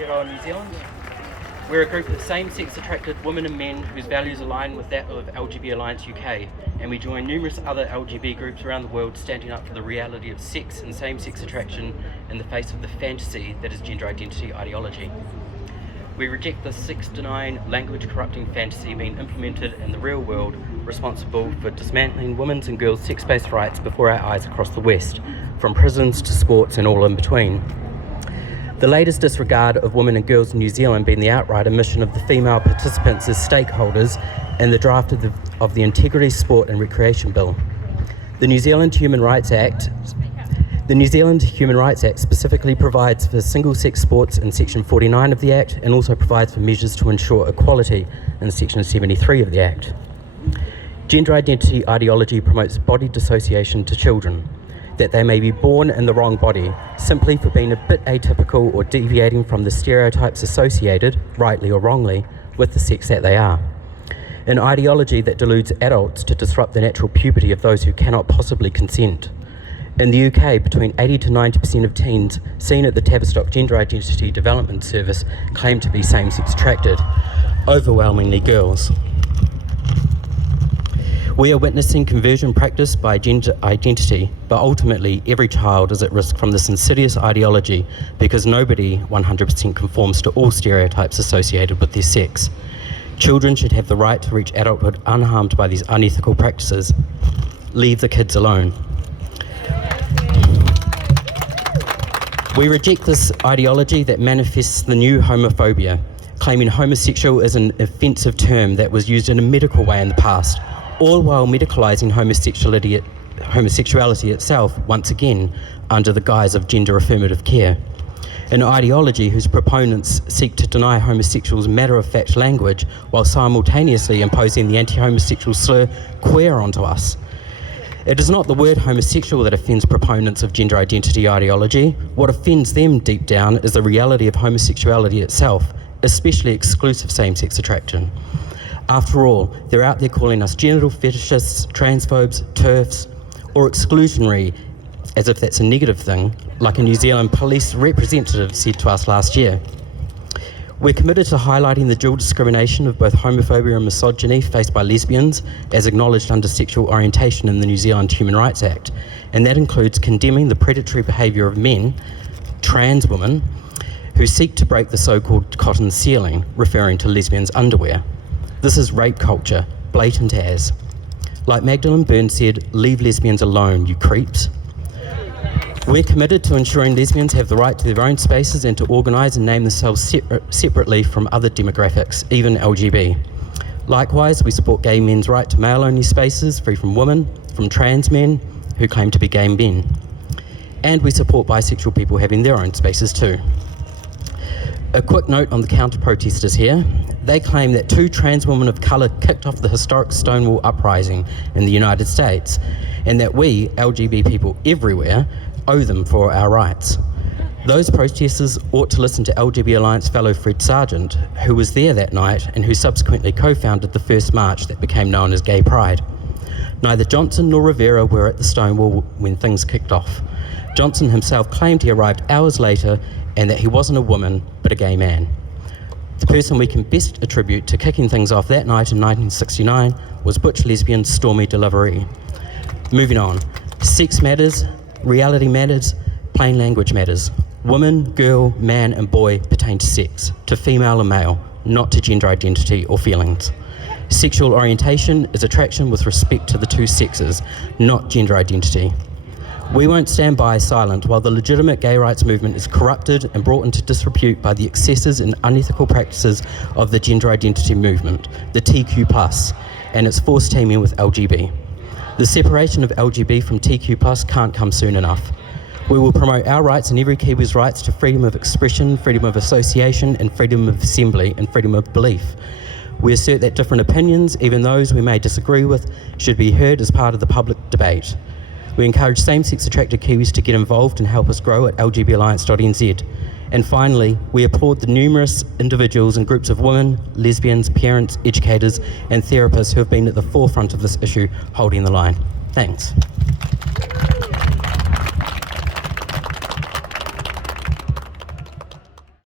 Aotearoa, New Zealand. We're a group of same-sex attracted women and men whose values align with that of LGB Alliance UK, and we join numerous other LGB groups around the world standing up for the reality of sex and same-sex attraction in the face of the fantasy that is gender identity ideology. We reject the sex-denying, language-corrupting fantasy being implemented in the real world, responsible for dismantling women's and girls' sex-based rights before our eyes across the West, from prisons to sports and all in between. The latest disregard of women and girls in New Zealand being the outright omission of the female participants as stakeholders in the draft of the Integrity, Sport and Recreation Bill. The New Zealand Human Rights Act specifically provides for single-sex sports in Section 49 of the Act, and also provides for measures to ensure equality in Section 73 of the Act. Gender identity ideology promotes body dissociation to children, that they may be born in the wrong body simply for being a bit atypical or deviating from the stereotypes associated, rightly or wrongly, with the sex that they are. An ideology that deludes adults to disrupt the natural puberty of those who cannot possibly consent. In the UK, between 80 to 90% of teens seen at the Tavistock Gender Identity Development Service claim to be same-sex attracted, overwhelmingly girls. We are witnessing conversion practiced by gender identity, but ultimately every child is at risk from this insidious ideology because nobody 100% conforms to all stereotypes associated with their sex. Children should have the right to reach adulthood unharmed by these unethical practices. Leave the kids alone. We reject this ideology that manifests the new homophobia, claiming homosexual is an offensive term that was used in a medical way in the past, all while medicalising homosexuality itself once again under the guise of gender affirmative care. An ideology whose proponents seek to deny homosexuals matter-of-fact language while simultaneously imposing the anti-homosexual slur queer onto us. It is not the word homosexual that offends proponents of gender identity ideology. What offends them deep down is the reality of homosexuality itself, especially exclusive same-sex attraction. After all, they're out there calling us genital fetishists, transphobes, TERFs, or exclusionary, as if that's a negative thing, like a New Zealand police representative said to us last year. We're committed to highlighting the dual discrimination of both homophobia and misogyny faced by lesbians, as acknowledged under sexual orientation in the New Zealand Human Rights Act, and that includes condemning the predatory behaviour of men, trans women, who seek to break the so-called cotton ceiling, referring to lesbians' underwear. This is rape culture, blatant as. Like Magdalene Byrne said, leave lesbians alone, you creeps. We're committed to ensuring lesbians have the right to their own spaces and to organise and name themselves separately from other demographics, even LGB. Likewise, we support gay men's right to male-only spaces free from women, from trans men who claim to be gay men. And we support bisexual people having their own spaces too. A quick note on the counter-protesters here. They claim that 2 trans women of colour kicked off the historic Stonewall uprising in the United States, and that we, LGB people everywhere, owe them for our rights. Those protesters ought to listen to LGB Alliance fellow Fred Sargent, who was there that night and who subsequently co-founded the first march that became known as Gay Pride. Neither Johnson nor Rivera were at the Stonewall when things kicked off. Johnson himself claimed he arrived hours later and that he wasn't a woman, but a gay man. The person we can best attribute to kicking things off that night in 1969 was butch lesbian Stormy Delivery. Moving on. Sex matters, reality matters, plain language matters. Woman, girl, man and boy pertain to sex, to female and male, not to gender identity or feelings. Sexual orientation is attraction with respect to the two sexes, not gender identity. We won't stand by silent while the legitimate gay rights movement is corrupted and brought into disrepute by the excesses and unethical practices of the gender identity movement, the TQ+, and its forced teaming with LGB. The separation of LGB from TQ+ can't come soon enough. We will promote our rights and every Kiwi's rights to freedom of expression, freedom of association, and freedom of assembly, and freedom of belief. We assert that different opinions, even those we may disagree with, should be heard as part of the public debate. We encourage same-sex attracted Kiwis to get involved and help us grow at lgballiance.nz. And finally, we applaud the numerous individuals and groups of women, lesbians, parents, educators and therapists who have been at the forefront of this issue, holding the line. Thanks.